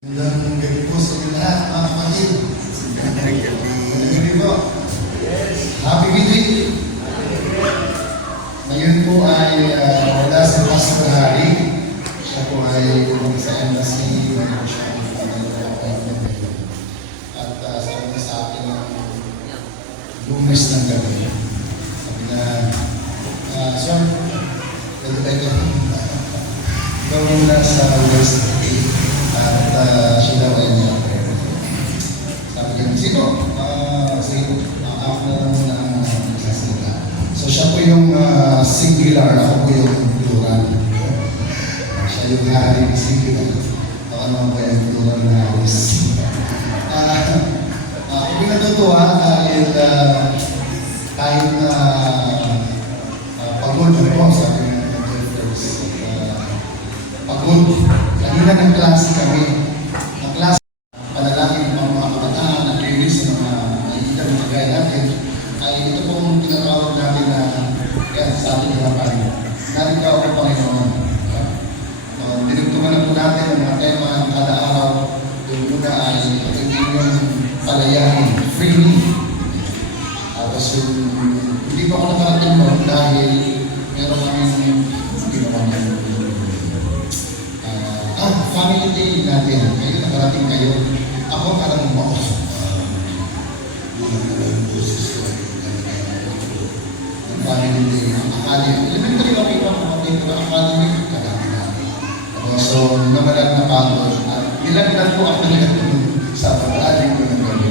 Magandang gabi po sa inyo lahat, mga kapatid. Magandang gabi po. Happy Midweek! Ngayon po ay wala si Pastor Harry. Siya po ay sa embassy. Ngayon siya at sabi na sa akin ng Lunes ng gabi. Sabi na, Sir, pwede tayo ikaw muna sa West at siya daw ay sabi niya, sino? Sige, ako na lang muna ang nagsasalita. So siya po yung singular, ako po yung plural. Siya yung hari ni singular. Ako naman po yung plural na haris. Kung natutuwa dahil kahit na pagod na po, sabi nga ng Jeffers, pagod. Kanina ng klase kami. Ang klase, panalangin ng mga kabataan, naglinis ng mga kaibigan ng kagaya natin, ay ito pong tinatawag natin na, yan, sa ating harapan. Narito ako, Panginoon. Dinugtungan na po natin ang mga tema ng kada araw. Yung muna ay pag-ibigyan palayahin, freely. Tapos yung, hindi pa ako nakarating mo dahil meron kami ginawa niya. Family day natin. Kayo nakarating kayo. Ako parang maos. Bulan na lang boses ko. Ang family day. Ang akali. Elementary okay pa mga pero akali kadami natin. So, namalag na pagod. Nilagdan po ako sa pag-aaling ko ng gabi.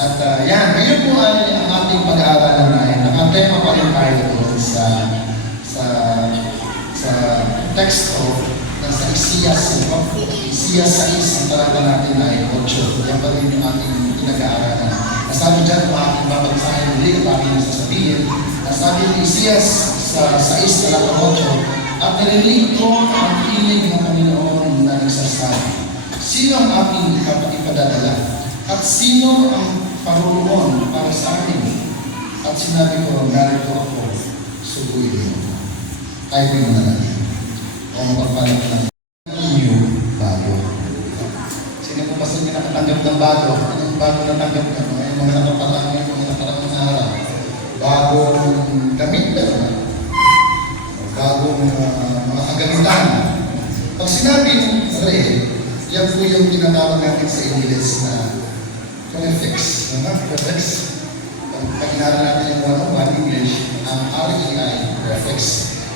At yan. Ngayon po ay ang ating pag-aaralan na ay nakatema pa rin tayo doon sa text of sa Isaias 6, ang talaga natin ay 8. Yan pa rin yung ating pinag-aaralan. Nasabi dyan, kung ating babagsahin muli at aking nasasabihin, nasabi ni Isaias sa 6, talaga 8, at narinig ko ang hiling ng Panginoon na nagsasabi, sino ang aking ipadadala? At sino ang paruroon para sa akin? At sinabi ko, narito ako, subuin mo. Kahit mo na natin. O mapagpalit na yung bago. Sino po ba sa inyo nakatanggap ng bago? Anong bago natanggap na? Yung mga nakaparang na araw. Bagong gamit na naman. Bagong mga kagamitan. Pag sinabi ng Israel, yan po yung tinatawag natin sa English na prefix. Prefix. Pag inaral natin yung 101 English, ang REI, prefix.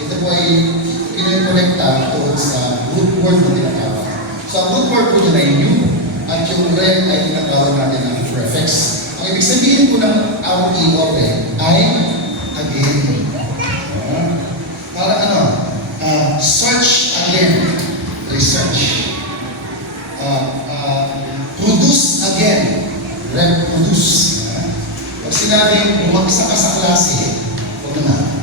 Ito po ay kinokonekta doon sa root word na tinatawag. So, ang root word po dyan ay new, at yung red ay tinatawag natin ang prefix. Ang ibig sabihin po ng REOP ay again. Para ano? Search again. Research. Produce again. Reproduce. Pag sinabing bumagsak ka sa klase, huwag na.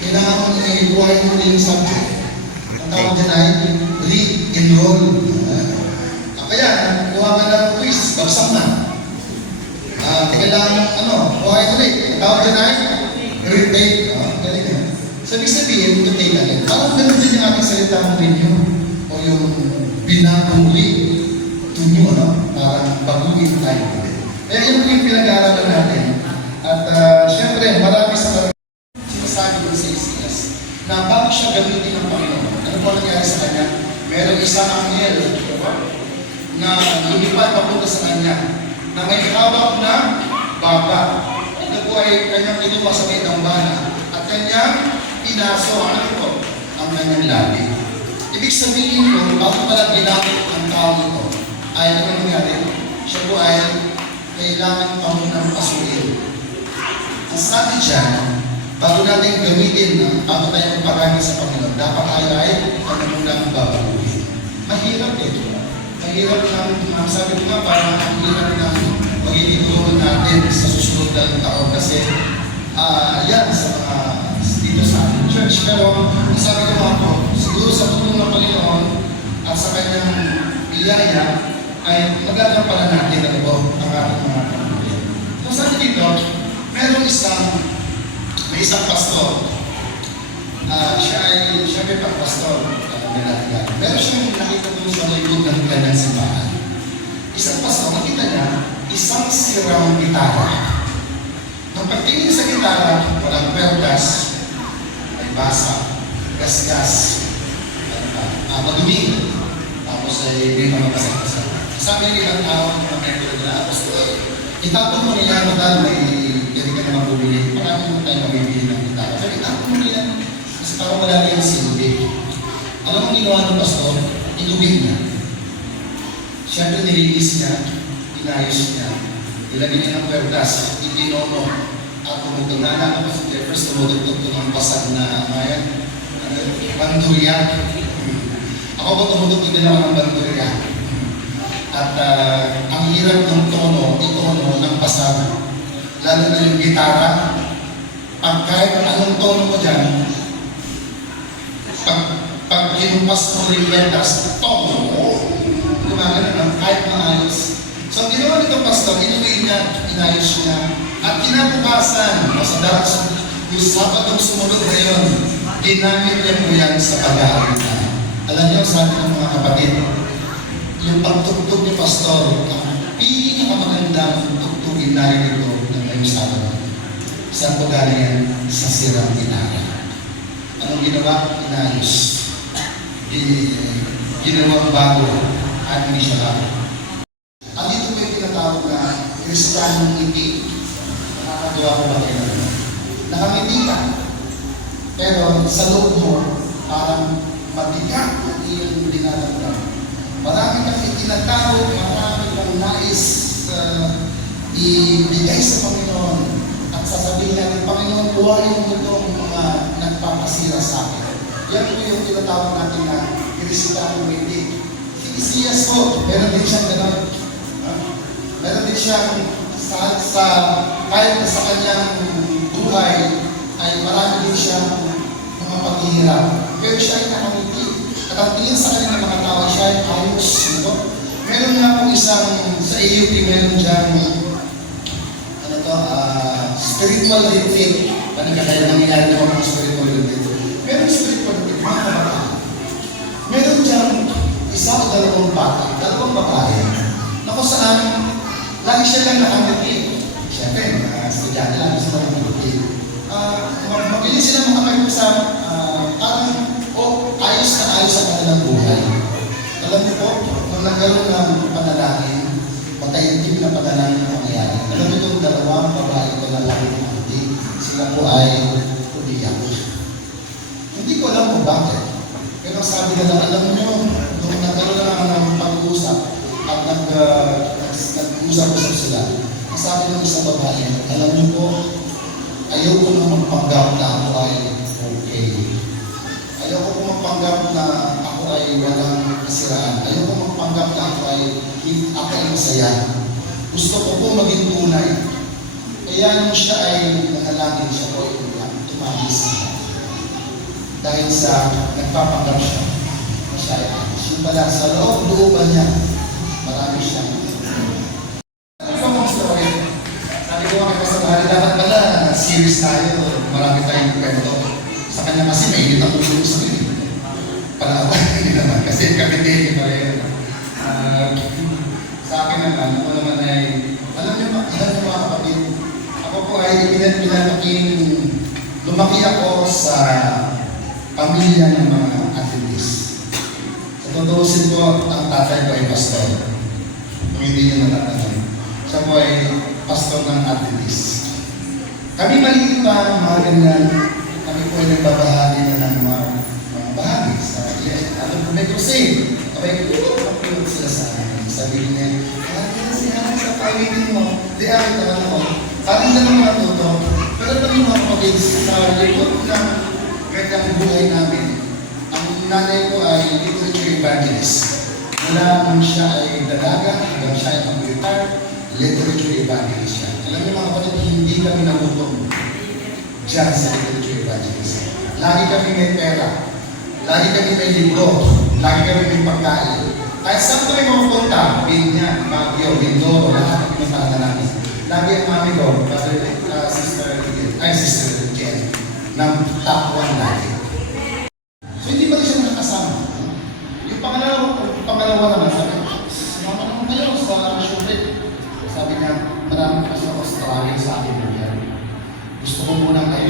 Kailangan mo na ibuhay mo yung subject. Ang tawag dyan ay re-enroll. Kaya, kuha ka ng quiz, bagsak na. Kailangan, buhay ulit. Ang tawag dyan ay retake. Galing na. So, ibig sabihin, to take again. Parang ganun din yung ating salita ng renew o yung binagong to new, parang baguhin tayo. Kaya yun po yung pinag-aaralan natin. At syempre, marami sa sabi ko sa Isaias, na bago siya gamitin ng Panginoon, ano po nangyari sa kanya? Merong isang anghel na lumipad papunta sa kanya na may hawak na baba. Ito po ay kanyang kinuha sa may dambana at kanyang pinaso ang kanyang labi. Ibig sabihin ko, bago pala ginamit ang tao ito, ay ano nangyari? Siya po ay kailangan pa munang pasuin. Ang sabi dyan, bago natin gamitin, bago tayo magparami sa Panginoon, dapat tayo ay munang babaguhin. Mahirap ito. Mahirap lang, sabi ko nga, parang ang hirap ng magiging tulong natin sa susunod ng taon. Kasi, yan, sa mga, dito sa ating church. Pero, sabi ko nga po, siguro sa tulong ng Panginoon at sa kanyang biyaya, ay magagampanan natin ang ating mga pamilya. So, sabi dito, merong may isang pastor. Siya may pag-pastor. Meron siyang nakita doon sa likod ng kanyang simbahan. isang pastor, nakita niya, isang sirang gitara. Nang pagtingin sa gitara, walang perdas, may basa, gasgas, madumi. Tapos ay may mga kasal-kasal. Sabi ng ilang tao, ng mga membro nila, itapon mo nila, madal, may pwede ka naman bumili. Marami mo tayo mabibili ng gitara. Pero itapon mo nila, kasi parang wala na yung silbi. Alam mo ginawa ng pastor? Inubig niya. Siyempre nililis niya, inayos niya, ilagay niya ng kwerdas, itinono, at tumutog na alam ko si Jeffers, tumutugtog ko ng basag na ngayon, bandurya. Ako ba tumutugtog din ako ng bandurya? At ang hirap ng itono ng basag, lalo na yung gitara, pag kahit anong tono mo dyan, pag kinumpas mo rin kwerdas, tono, gumagano ng kahit maayos. So, ang ginawa nitong pastor, inuwi niya, inayos niya, at kinabukasan, yung Sabadong sumunod na yun, ginamit niya po yan sa pag-aaral. Alam niyo, sabi ng mga kapatid, yung pagtugtog ni pastor, ang pinakamagandang tugtugin na rin ito ng ngayong Sabado. Saan po galing yan? Sa sirang gitara. Anong ginawa? Inayos. Ginawang bago at hindi siya bago. Andito po yung tinatawag na Kristiyanong ngiti. Nakakagawa ko ba kayo na ito? Nakangiti ka. Pero sa loob mo, parang mabigat ang iyong dinadamdam. Marami kang itinatawag, marami kang nais ibigay sa Panginoon. At sasabihin natin, Panginoon, buhayin mo itong mga nagpapasira sa akin. Yan po yung tinatawag natin na Kristiyanong ngiti. Si Isaias po, meron din siyang gano'n. Meron din siyang kahit na sa kanyang buhay ay marami din siyang mga paghihirap. Pero siya ay nakangiti. At ang tingin sa kanya ng mga tao, siya ay ayos. Meron nga po isang sa AUP, meron dyan spiritual retreat. Kaya nangyayari na mga spiritual retreat. Meron spiritual retreat, mga kabataan. Meron dyan isa o dalawang babae, na kung saan lagi siya lang nakangiti. Siyempre, mga estudyante lang, gusto lang nakangiti. Mabilis sila makapag-usap, parang ayos na ayos sa kanilang buhay. Alam niyo po, nung nagkaroon ng panalangin, matayimtim na panalangin na nangyayari. Alam niyo itong dalawang babae na lalaki na nakangiti, sila po ay umiyak. Hindi ko alam kung bakit. Pero sabi nila, alam niyo, nung nagkaroon na ng pag-uusap at nag-uusap-usap sila, ang sabi ng isang babae, alam niyo po, ayaw ko na magpanggap na ako ay okay. Ayaw ko magpanggap na ako ay walang kasiraan. Ayaw ko magpanggap na ako ay masaya. Gusto ko po maging tunay. Kaya nung siya ay nanalangin, siya po ay tumagis niya. Dahil sa nagpapanggap siya, na siya ay ayos. Yung pala, sa looban niya, marami siya. Ano ba mga story? Sabi ko kami sa bahay, dapat pala series tayo, marami tayong kwento. Sa kanya kasi may init ang ulo sa akin. Palaban, hindi naman. Kasi kami din, iba rin. Sa akin naman, ako naman ay, alam niyo mga kapatid, ako po ay lumaki ako sa pamilya ng mga Adventist. Sa tutusin po, ang tatay ko ay pastor. Kung hindi niyo natatanong. Siya po ay pastor ng Adventist. Kami maliit pa, mga ganyan, kami po ay nagbabahagi na ng mga bahagi sa may crusade. Abay, kapulog sila sa akin. Sabihin niya, kaya sa pawitin mo, di akin naman ako. Parang na naman natuto. Pero ito yung mga kapatid sa likod ng gandang buhay namin. Ang nanay ko ay literature evangelist. Mula nung siya ay dalaga, hanggang siya ay mag-retire, literature evangelist siya. Alam niyo mga kapatid, hindi kami nagutom dyan sa literature evangelist. Lagi kami may pera. Lagi kami may libro. Lagi kami may pagkain. Kahit saan kami mapupunta, Binyan, Baguio, Mindoro, lahat ng pinuntahan namin. Lagi ang mami ko, Sister Jen, ng top 1 lagi. So hindi pa rin siya nakakasama. Yung pangalawa naman, sabi, sumama naman kayo sa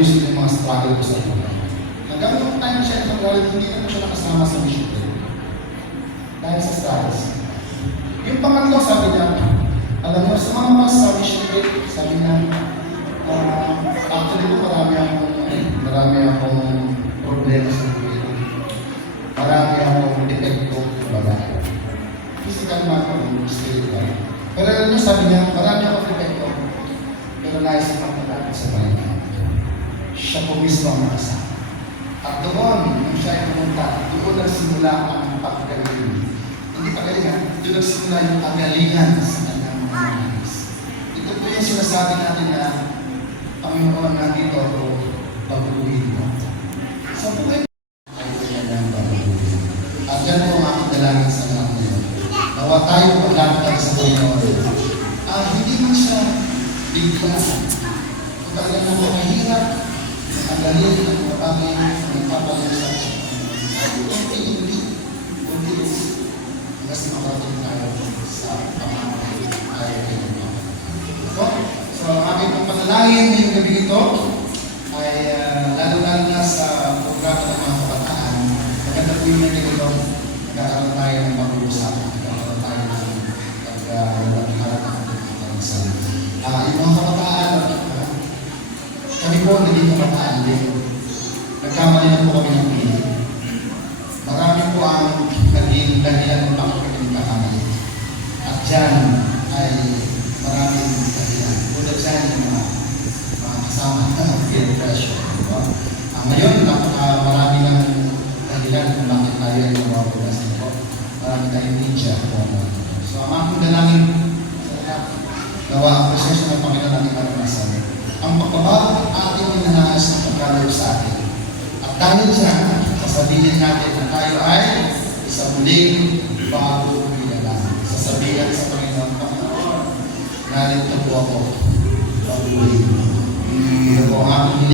ayusin yung mga struggle ko sa buhay. Hanggang nung time siya ng wallet, hindi na siya nakasama sa mission trip. Dahil sa struggles. Yung pangatlo, sabi niya, alam mo, sa mga sa mission trip, sabi niya, actually po marami akong problema sa buhay. Marami akong defecto sa bagay. Physical man ako, spiritual. Pero alam niyo, sabi niya, marami akong defecto, pero nais ang pagkakapit sa Panginoon. Siya po mismo ang nakasama. At doon, nung siya ay pumunta, doon nagsimula ang paggaling. Hindi pagalingan, doon nagsimula yung agalingan sa kanyang mga nangis. Ito po yung sinasabi natin na, Panginoon, nandito ako, baguhin mo. Sa buhay ay kanyang baguhin. At yan po ang aking dalangin sa lahat ngayon. Nawa tayo paglapit sa Panginoon. Hindi man siya biglaan. Kung talagang mga mahirap, ang galing ng mga bagay na nagpapalagay sa unti-unti, hanggang makarating tayo sa pamamahay tayo ngayon. So, ang aking pagpanalangin ngayong gabi nito ay lalo-lalo na sa programa ng mga kabataan. Maganda po yung naging nagkakaroon tayo ng pag-uusapan. Nagkakaroon tayo ng pag-harap ng pag-uusapan. Yung mga kabataan, kami po naging kabataan din. Nagkamali na po kami ng pili. Marami po ang naging dahilan ng bakit kami nagkakamali. At dyan ay maraming dahilan. Tulad dyan yung mga kasama ng peer pressure. Ngayon, marami ng dahilan kung bakit tayo ay mawawalas nito. Marami tayong media. So, ang aking dalangin sa lahat, nawa ang prosesyo ng Panginoon natin karanasan. Ang pagbabago ng ating minanaas na pagkalaw sa atin. At dahil dyan, sasabihin natin na tayo ay sa muling bago minanaas. Sasabihin sa Panginoon, Panginoon, narito po ako, pag-uwi. Ito po ang aking